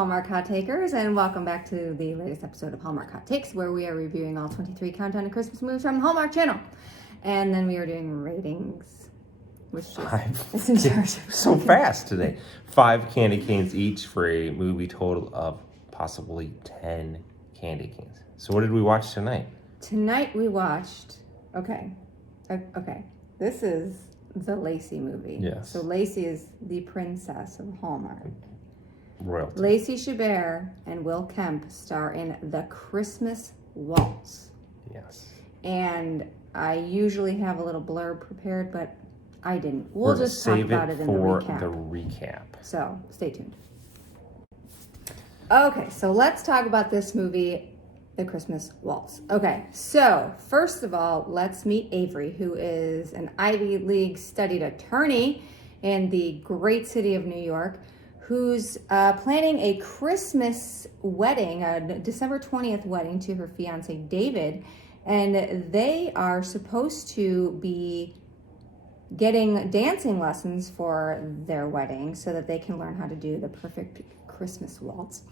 Hallmark Hot Takers, and welcome back to the latest episode of Hallmark Hot Takes, where we are reviewing all 23 Countdown to Christmas movies from the Hallmark Channel. And then we are doing ratings, which is in charge of so fast today. 5 candy canes each for a movie total of possibly 10 candy canes. So what did we watch tonight? Tonight we watched, okay, this is the Lacey movie. Yes. So Lacey is the princess of Hallmark. Royalty. Lacey Chabert and Will Kemp star in The Christmas Waltz. Yes. And I usually have a little blurb prepared, but I didn't. We'll just talk about it in the recap. The recap. So stay tuned. Okay, so let's talk about this movie, The Christmas Waltz. Okay, so first of all, let's meet Avery, who is an Ivy League studied attorney in the great city of New York, who's planning a Christmas wedding, a December 20th wedding to her fiance David, and they are supposed to be getting dancing lessons for their wedding so that they can learn how to do the perfect Christmas waltz.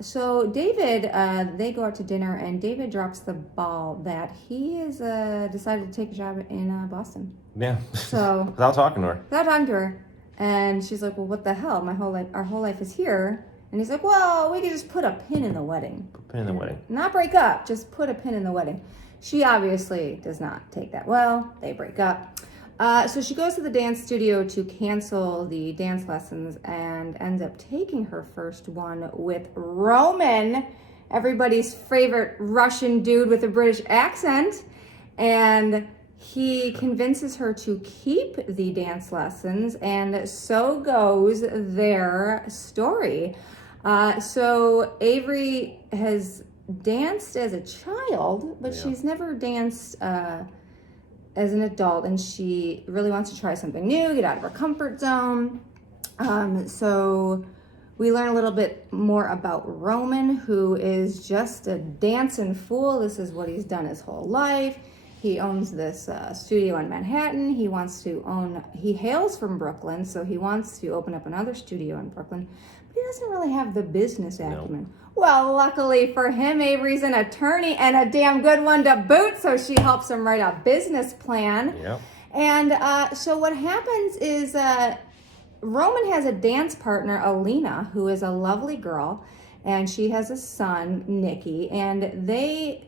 So David, they go out to dinner, and David drops the ball that he is decided to take a job in Boston. Yeah. So without talking to her. And she's like, well, what the hell? Our whole life is here. And he's like, well, we could just put a pin in the wedding. Pin in the wedding. Not break up, just put a pin in the wedding. She obviously does not take that well. They break up. So she goes to the dance studio to cancel the dance lessons and ends up taking her first one with Roman, everybody's favorite Russian dude with a British accent. And he convinces her to keep the dance lessons, and so goes their story. So Avery has danced as a child, but she's never danced as an adult, and she really wants to try something new, get out of her comfort zone. So we learn a little bit more about Roman, who is just a dancing fool. This is what he's done his whole life. He owns this studio in Manhattan. He hails from Brooklyn, so he wants to open up another studio in Brooklyn, but he doesn't really have the business acumen. No. Well, luckily for him, Avery's an attorney and a damn good one to boot, so she helps him write a business plan. Yep. And so what happens is Roman has a dance partner, Alina, who is a lovely girl, and she has a son, Nicky, and they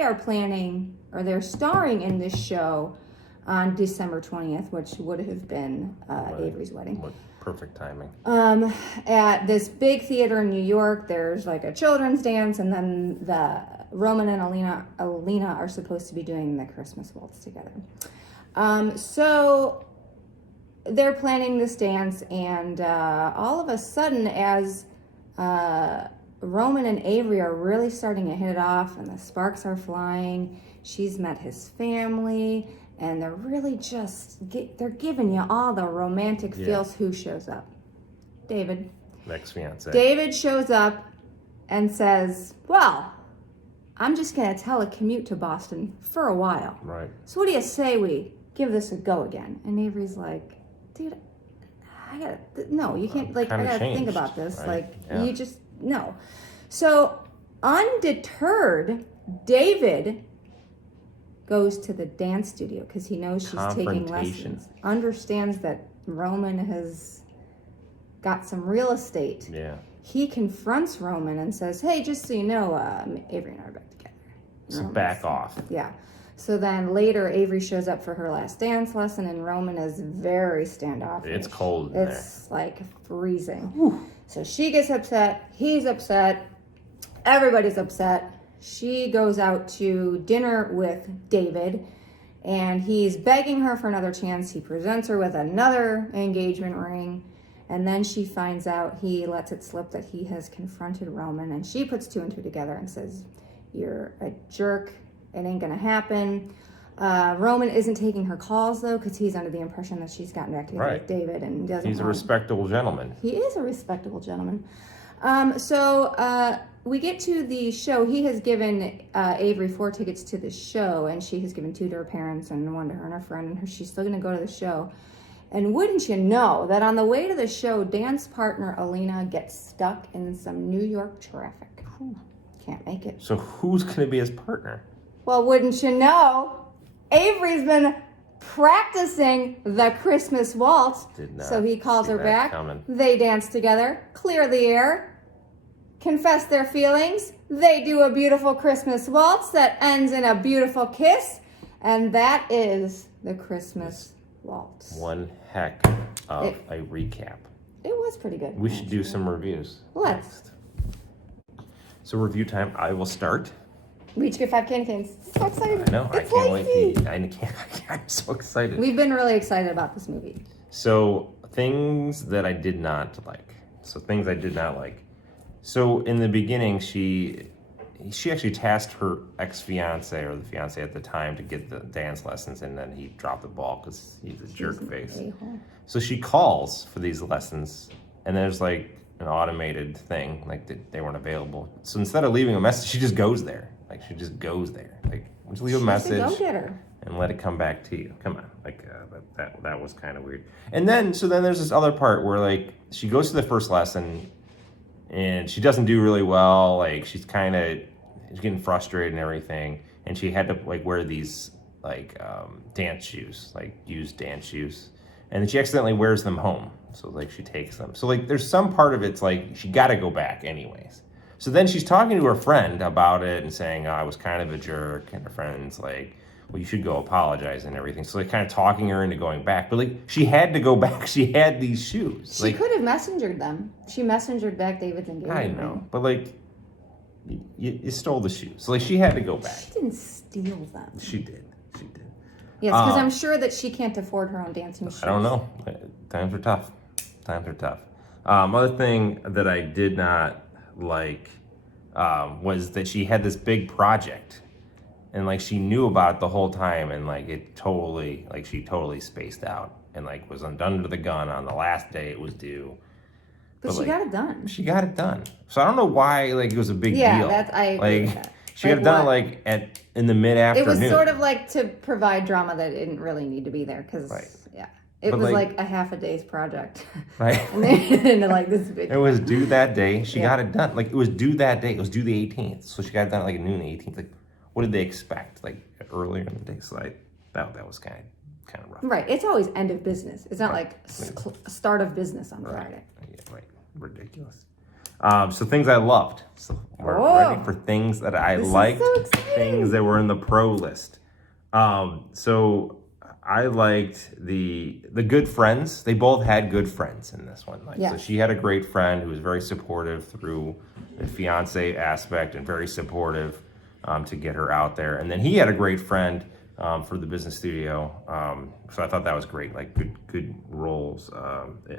are planning, or they're starring in this show on December 20th, which would have been Avery's wedding. What perfect timing. At this big theater in New York, there's like a children's dance, and then Roman and Alina are supposed to be doing the Christmas waltz together. So they're planning this dance, and all of a sudden, as Roman and Avery are really starting to hit it off, and the sparks are flying. She's met his family, and they're really they're giving you all the romantic feels. Who shows up? David. Ex-fiancé. David shows up and says, well, I'm just going to telecommute to Boston for a while. Right. So what do you say we give this a go again? And Avery's like, dude, no, you can't, I gotta think about this. Right? You just, no. So undeterred, David goes to the dance studio because he knows she's taking lessons. Understands that Roman has got some real estate. Yeah. He confronts Roman and says, hey, just so you know, Avery and I are back together. So back off. Yeah. So then later, Avery shows up for her last dance lesson, and Roman is very standoffish. It's cold in there. It's like freezing. Whew. So she gets upset. He's upset. Everybody's upset. She goes out to dinner with David, and he's begging her for another chance. He presents her with another engagement ring, and then she finds out, he lets it slip that he has confronted Roman, and she puts 2 and 2 together and says, you're a jerk. It ain't gonna happen. Roman isn't taking her calls, though, because he's under the impression that she's gotten back together with David and doesn't. He's a respectable gentleman. He is a respectable gentleman. So we get to the show. He has given Avery 4 tickets to the show, and she has given 2 to her parents and 1 to her and her friend, and she's still going to go to the show. And wouldn't you know that on the way to the show, dance partner Alina gets stuck in some New York traffic. Can't make it. So who's going to be his partner? Well, wouldn't you know, Avery's been practicing the Christmas waltz. So he calls her back. Coming. They dance together, clear the air, confess their feelings. They do a beautiful Christmas waltz that ends in a beautiful kiss. And that is the Christmas waltz. One heck of a recap. It was pretty good. We should do some reviews. Let's. Next. So review time. I will start. We each get 5 candy canes. So excited. I know. I can't wait. I'm so excited. We've been really excited about this movie. So things that I did not like. So in the beginning, she actually tasked her ex-fiancé or the fiancé at the time to get the dance lessons, and then he dropped the ball because he's a jerk face. So she calls for these lessons, and there's like an automated thing, like they weren't available. So instead of leaving a message, she just goes there. Like she just goes there. Like just leave a message and let it come back to you. Come on, like that was kind of weird. And then there's this other part where like she goes to the first lesson, and she doesn't do really well. Like she's getting frustrated and everything, and she had to like wear these like dance shoes, like used dance shoes, and then she accidentally wears them home. So like she takes them. So like there's some part of it's like she got to go back anyways. So then she's talking to her friend about it and saying, oh, I was kind of a jerk, and her friend's like, well, you should go apologize and everything. So like kind of talking her into going back, but like she had to go back. She had these shoes. She could have messengered them. She messengered back David's engagement. I know, but like you stole the shoes. So like she had to go back. She didn't steal them. She did. Yes, because I'm sure that she can't afford her own dancing shoes. I don't know. Times are tough. Other thing that I did not like was that she had this big project, and like she knew about it the whole time, and like she totally spaced out and like was under the gun on the last day it was due. But she got it done. She got it done. So I don't know why like it was a big deal. Yeah, I agree with that. She got it done like in the mid-afternoon. It was sort of like to provide drama that didn't really need to be there because it was like a half a day's project. Right. And then like this big. It was due that day. She got it done. Like it was due that day. It was due the 18th. So she got it done at like noon the 18th. Like what did they expect? Like earlier in the day. So that was kind of rough. Right. It's always end of business. It's not like start of business on Friday. Yeah, right. Ridiculous. So things I loved. So we're ready for things that I liked. So things that were in the pro list. So I liked the good friends. They both had good friends in this one. So she had a great friend who was very supportive through the fiance aspect and very supportive to get her out there. And then he had a great friend for the business studio. So I thought that was great. Like good roles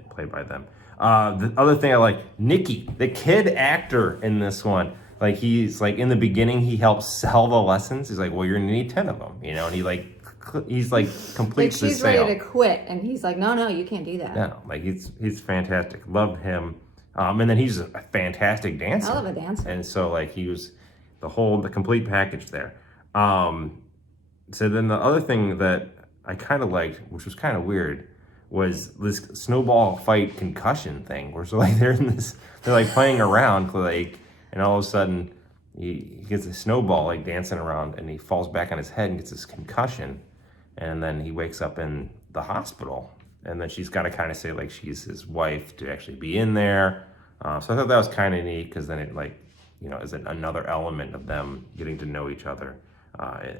played by them. The other thing I like, Nikki, the kid actor in this one. Like he's like in the beginning, he helps sell the lessons. He's like, well, you're gonna need 10 of them, and he's like completes the sale. She's ready to quit, and he's like, no, you can't do that. No, like he's fantastic. Love him. And then he's a fantastic dancer. I love a dancer. And so like he was the complete package there. So then the other thing that I kind of liked, which was kind of weird, was this snowball fight concussion thing, where so like they're like playing around, like, and all of a sudden he gets a snowball like dancing around, and he falls back on his head and gets this concussion, and then he wakes up in the hospital, and then she's got to kind of say like she's his wife to actually be in there. So I thought that was kind of neat because then it is another element of them getting to know each other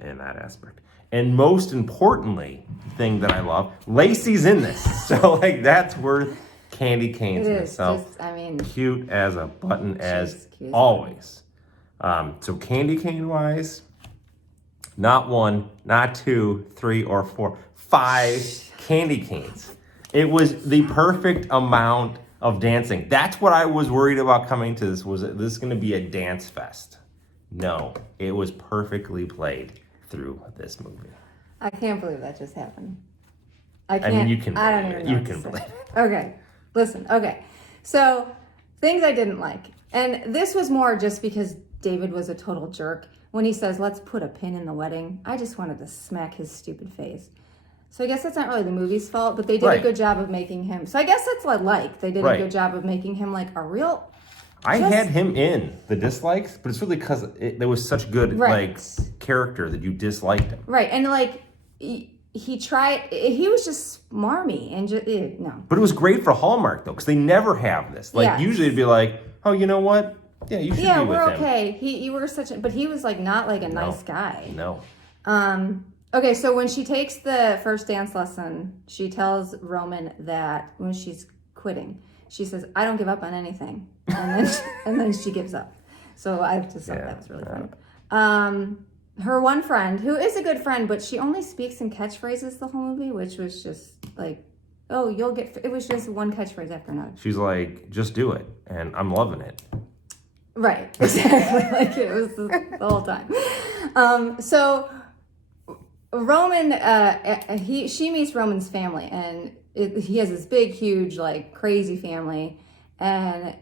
in that aspect. And most importantly, thing that I love, Lacey's in this. So like that's worth candy canes in itself. Cute as a button as always. So candy cane wise, not 1, not 2, 3, or 4, 5 candy canes. It was the perfect amount of dancing. That's what I was worried about coming to this. Was this going to be a dance fest? No, it was perfectly played through this movie. I can't believe that just happened. I mean, you can. I don't even know. You can believe it. Okay, listen. Okay, so things I didn't like, and this was more just because David was a total jerk when he says, "Let's put a pin in the wedding." I just wanted to smack his stupid face. So I guess that's not really the movie's fault, but they did a good job of making him. So I guess that's what I like. They did a good job of making him like a real. I had him in the dislikes, but it's really because there was such good like character that you disliked him. Right, and like he tried. He was just smarmy and just no. But it was great for Hallmark though, because they never have this. Like usually it'd be like, oh, you know what? Yeah, you should be with him. Yeah, we're okay. You were such a, but he was like not like a nice guy. No. Okay, so when she takes the first dance lesson, she tells Roman that when she's quitting, she says, "I don't give up on anything," and then she gives up. So I just thought that was really funny. Her one friend, who is a good friend, but she only speaks in catchphrases the whole movie, which was just like, oh, you'll get. It was just one catchphrase after another. She's like, "Just do it," and I'm loving it. Right, exactly. Like it was the whole time. So Roman, she meets Roman's family, and he has this big, huge, like crazy family, and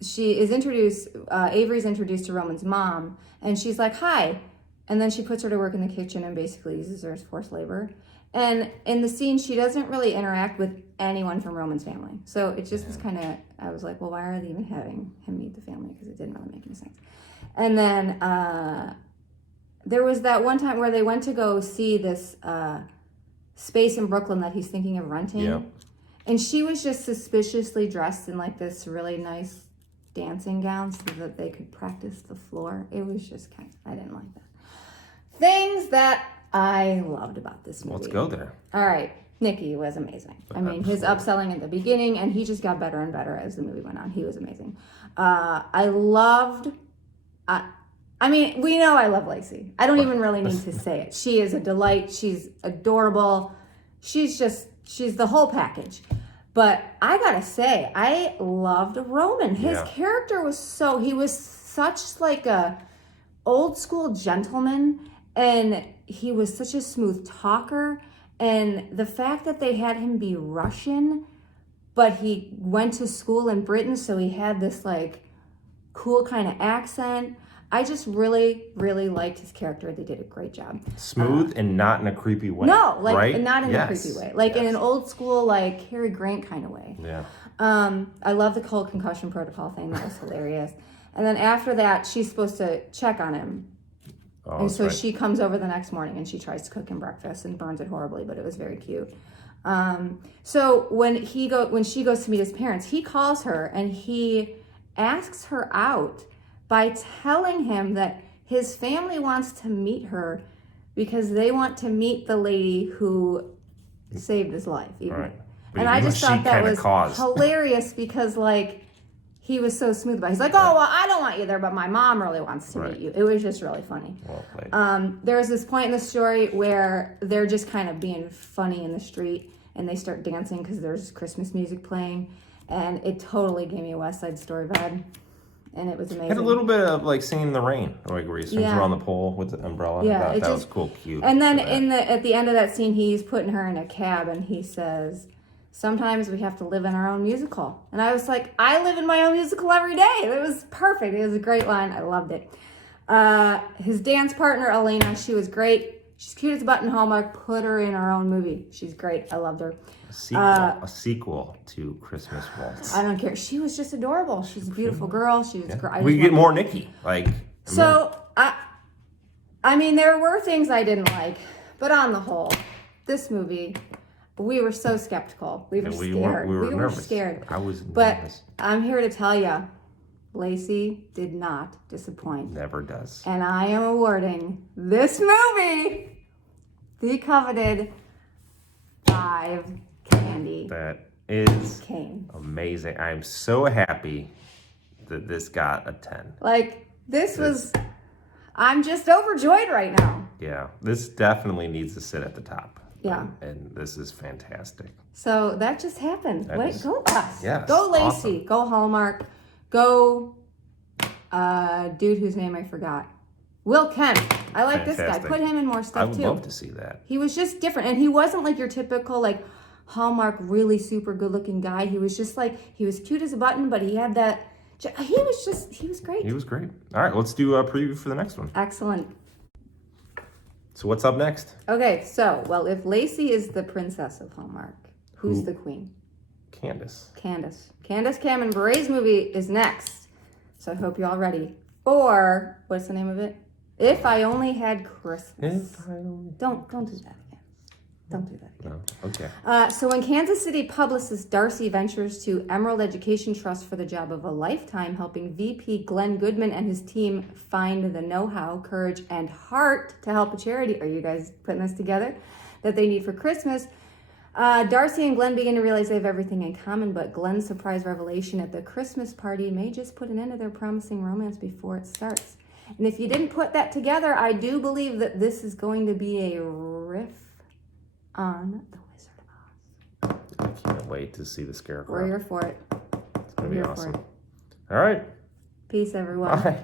she is introduced. Avery's introduced to Roman's mom, and she's like, "Hi," and then she puts her to work in the kitchen and basically uses her as forced labor. And in the scene, she doesn't really interact with anyone from Roman's family. So it just was kind of, I was like, well, why are they even having him meet the family? Because it didn't really make any sense. And then there was that one time where they went to go see this space in Brooklyn that he's thinking of renting. Yeah. And she was just suspiciously dressed in like this really nice dancing gown so that they could practice the floor. It was just kind of, I didn't like that. Things that I loved about this movie. Let's go there. All right. Nicky was amazing. I mean, his upselling at the beginning, and he just got better and better as the movie went on. He was amazing. I loved, I mean, we know I love Lacey. I don't even really need to say it. She is a delight. She's adorable. She's the whole package. But I gotta say, I loved Roman. His character was he was such like a old school gentleman, and he was such a smooth talker. And the fact that they had him be Russian, but he went to school in Britain, so he had this like cool kind of accent. I just really, really liked his character. They did a great job. Smooth and not in a creepy way. No, like right? not in a creepy way. Like in an old school, like Cary Grant kind of way. Yeah. I love the whole concussion protocol thing. That was hilarious. And then after that, she's supposed to check on him. Oh, and so she comes over the next morning and she tries to cook him breakfast and burns it horribly, but it was very cute. So when she goes to meet his parents, he calls her and he asks her out by telling him that his family wants to meet her because they want to meet the lady who saved his life. Right. And I just thought that was hilarious because like he was so smooth about it. He's like, oh, well, I don't want you there, but my mom really wants to meet you. It was just really funny. Well played. There's this point in the story where they're just kind of being funny in the street and they start dancing because there's Christmas music playing. And it totally gave me a West Side Story vibe. And it was amazing. Had a little bit of like Singing in the Rain, like where he swings around the pole with the umbrella. Yeah, that was cool, cute. And then at the end of that scene, he's putting her in a cab and he says, sometimes we have to live in our own musical. And I was like, I live in my own musical every day. It was perfect. It was a great line. I loved it. His dance partner, Elena, she was great. She's cute as a button. Hallmark, put her in her own movie. She's great. I loved her. A sequel to Christmas Waltz. I don't care. She was just adorable. She's a beautiful girl. She was great. We get more Nicky. I mean, there were things I didn't like, but on the whole, this movie, we were so skeptical. We were scared. We were nervous. Scared. I was nervous. But I'm here to tell you, Lacey did not disappoint. Never does. And I am awarding this movie the coveted 5 candy. That is cane. Amazing. I'm so happy that this got a 10. Like, I'm just overjoyed right now. Yeah, this definitely needs to sit at the top. Yeah. And this is fantastic. So that just happened. Go us. Yes, go Lacey. awesome. Go Hallmark. Go dude whose name I forgot. Will Kemp. I like this guy. Put him in more stuff too. I would love to see that. He was just different. And he wasn't like your typical like Hallmark really super good looking guy. He was just like, he was cute as a button, but he had that, he was great. He was great. All right, let's do a preview for the next one. Excellent. So what's up next? Okay, so, well, if Lacey is the princess of Hallmark, who's the queen? Candace. Candace Cameron Bure's movie is next. So I hope you're all ready for, what's the name of it? If I Only Had Christmas. Don't do that again. Don't do that again. No. Okay. So when Kansas City publicist Darcy ventures to Emerald Education Trust for the job of a lifetime, helping VP Glenn Goodman and his team find the know-how, courage, and heart to help a charity, are you guys putting this together, that they need for Christmas, Darcy and Glenn begin to realize they have everything in common, but Glenn's surprise revelation at the Christmas party may just put an end to their promising romance before it starts. And if you didn't put that together, I do believe that this is going to be a riff on The Wizard of Oz. I can't wait to see the Scarecrow. We're here for it. It's going to be awesome. All right. Peace, everyone. Bye.